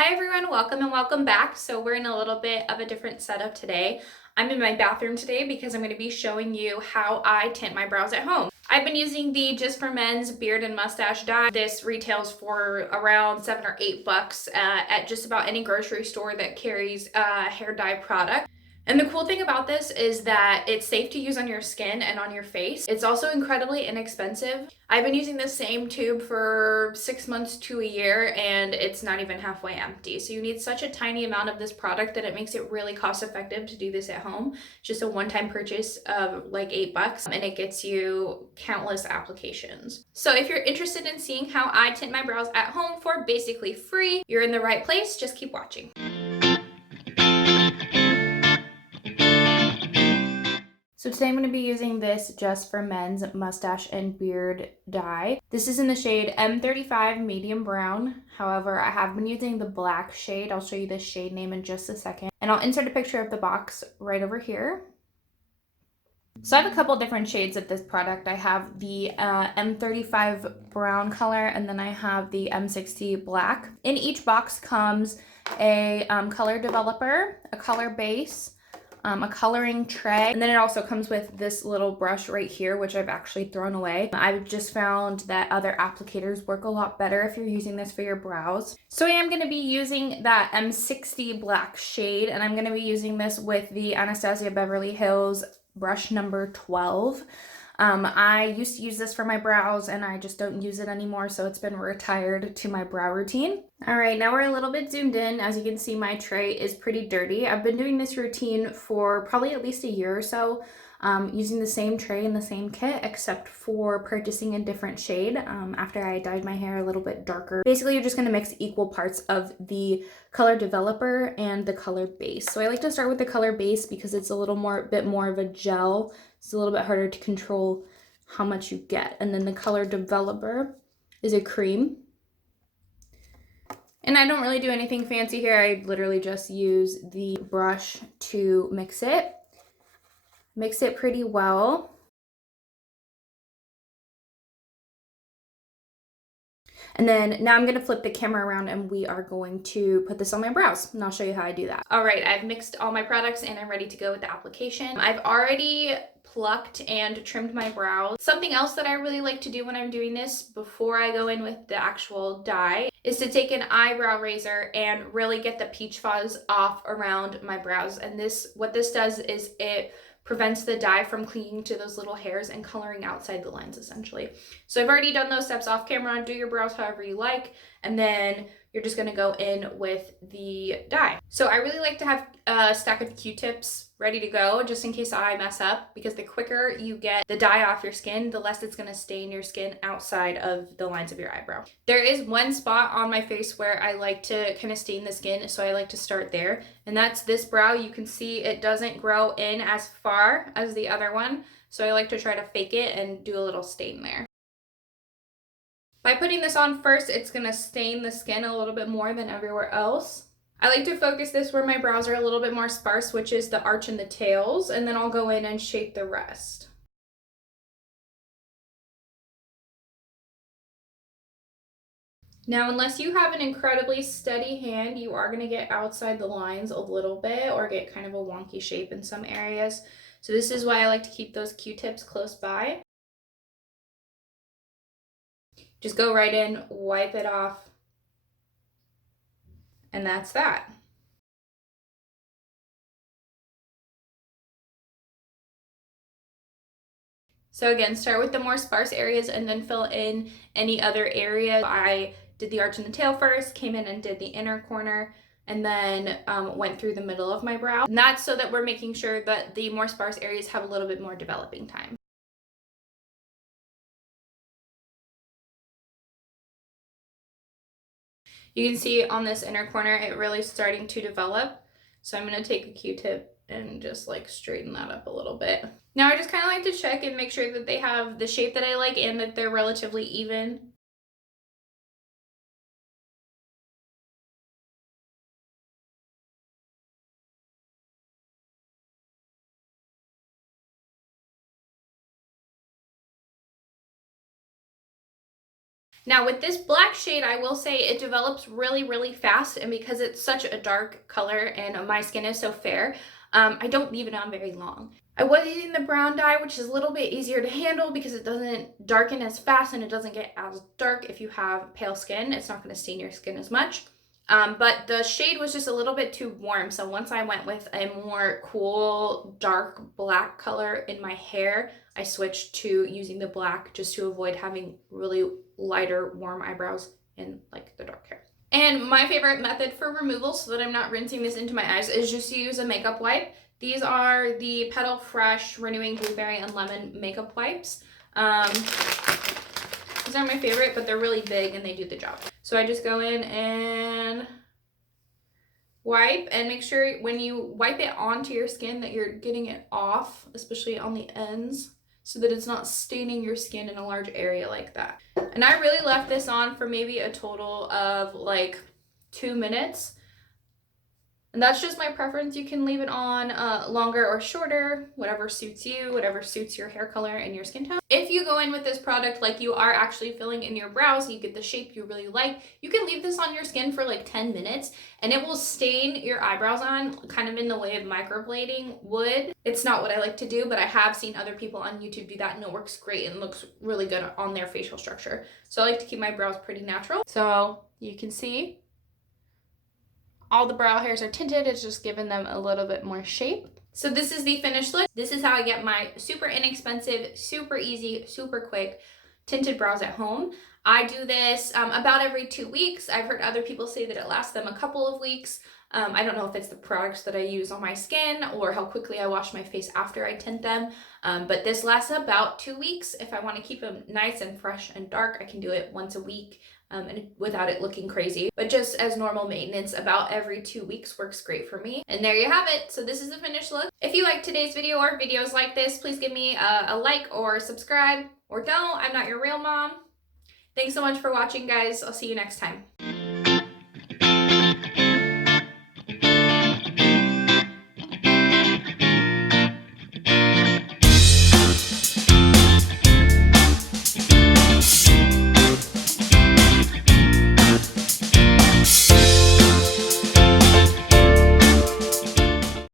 Hi everyone, welcome and welcome back. So we're in a little bit of a different setup today. I'm in my bathroom today because I'm going to be showing you how I tint my brows at home. I've been using the Just for Men's Beard and Mustache dye. This retails for around $7 or $8 at just about any grocery store that carries hair dye product. And the cool thing about this is that it's safe to use on your skin and on your face. It's also incredibly inexpensive. I've been using this same tube for 6 months to a year and it's not even halfway empty. So you need such a tiny amount of this product that it makes it really cost effective to do this at home. Just a one-time purchase of like $8 and it gets you countless applications. So if you're interested in seeing how I tint my brows at home for basically free, you're in the right place. Just keep watching. So today I'm going to be using this Just for Men's Mustache and Beard dye. This is in the shade M35 Medium Brown. However, I have been using the black shade. I'll show you the shade name in just a second. And I'll insert a picture of the box right over here. So I have a couple different shades of this product. I have the M35 brown color and then I have the M60 black. In each box comes a color developer, a color base, a coloring tray, and then it also comes with this little brush right here, which I've actually thrown away. I've just found that other applicators work a lot better if you're using this for your brows. So I am going to be using that M60 black shade, and I'm going to be using this with the Anastasia Beverly Hills brush number 12. I used to use this for my brows and I just don't use it anymore, so it's been retired to my brow routine. All right, now we're a little bit zoomed in. As you can see, my tray is pretty dirty. I've been doing this routine for probably at least a year or so, using the same tray and the same kit, except for purchasing a different shade after I dyed my hair a little bit darker. Basically, you're just gonna mix equal parts of the color developer and the color base. So I like to start with the color base because it's a bit more of a gel. It's a little bit harder to control how much you get. And then the color developer is a cream. And I don't really do anything fancy here. I literally just use the brush to mix it. Mix it pretty well. And then now I'm going to flip the camera around and we are going to put this on my brows and I'll show you how I do that. All right, I've mixed all my products and I'm ready to go with the application. I've already plucked and trimmed my brows. Something else that I really like to do when I'm doing this before I go in with the actual dye is to take an eyebrow razor and really get the peach fuzz off around my brows. And what this does is it prevents the dye from clinging to those little hairs and coloring outside the lens essentially. So I've already done those steps off camera. Do your brows however you like, and then you're just gonna go in with the dye. So I really like to have a stack of Q-tips ready to go just in case I mess up, because the quicker you get the dye off your skin, the less it's gonna stain your skin outside of the lines of your eyebrow. There is one spot on my face where I like to kind of stain the skin, so I like to start there, and that's this brow. You can see it doesn't grow in as far as the other one, so I like to try to fake it and do a little stain there. By putting this on first, it's gonna stain the skin a little bit more than everywhere else. I like to focus this where my brows are a little bit more sparse, which is the arch and the tails, and then I'll go in and shape the rest. Now, unless you have an incredibly steady hand, you are gonna get outside the lines a little bit or get kind of a wonky shape in some areas. So this is why I like to keep those Q-tips close by. Just go right in, wipe it off, and that's that. So again, start with the more sparse areas and then fill in any other area. I did the arch and the tail first, came in and did the inner corner, and then went through the middle of my brow. And that's so that we're making sure that the more sparse areas have a little bit more developing time. You can see on this inner corner, it really starting to develop. So I'm gonna take a Q-tip and just like straighten that up a little bit. Now I just kind of like to check and make sure that they have the shape that I like and that they're relatively even. Now with this black shade, I will say it develops really, really fast, and because it's such a dark color and my skin is so fair, I don't leave it on very long. I was using the brown dye, which is a little bit easier to handle because it doesn't darken as fast and it doesn't get as dark if you have pale skin. It's not going to stain your skin as much. But the shade was just a little bit too warm. So once I went with a more cool, dark black color in my hair, I switched to using the black just to avoid having really lighter, warm eyebrows and like the dark hair. And my favorite method for removal, so that I'm not rinsing this into my eyes, is just to use a makeup wipe. These are the Petal Fresh Renewing Blueberry and Lemon makeup wipes. These are my favorite, but they're really big and they do the job. So I just go in and wipe, and make sure when you wipe it onto your skin that you're getting it off, especially on the ends, so that it's not staining your skin in a large area like that. And I really left this on for maybe a total of like 2 minutes. And that's just my preference. You can leave it on longer or shorter, whatever suits you, whatever suits your hair color and your skin tone. If you go in with this product like you are actually filling in your brows, you get the shape you really like, you can leave this on your skin for like 10 minutes and it will stain your eyebrows on, kind of in the way of microblading would. It's not what I like to do, but I have seen other people on YouTube do that and it works great and looks really good on their facial structure. So I like to keep my brows pretty natural. So you can see all the brow hairs are tinted. It's just giving them a little bit more shape. So this is the finished look. This is how I get my super inexpensive, super easy, super quick tinted brows at home. I do this about every 2 weeks. I've heard other people say that it lasts them a couple of weeks. I don't know if it's the products that I use on my skin or how quickly I wash my face after I tint them, but this lasts about 2 weeks. If I want to keep them nice and fresh and dark, I can do it once a week and without it looking crazy. But just as normal maintenance, about every 2 weeks works great for me. And there you have it. So this is the finished look. If you liked today's video or videos like this, please give me a like or subscribe, or don't. I'm not your real mom. Thanks so much for watching, guys. I'll see you next time.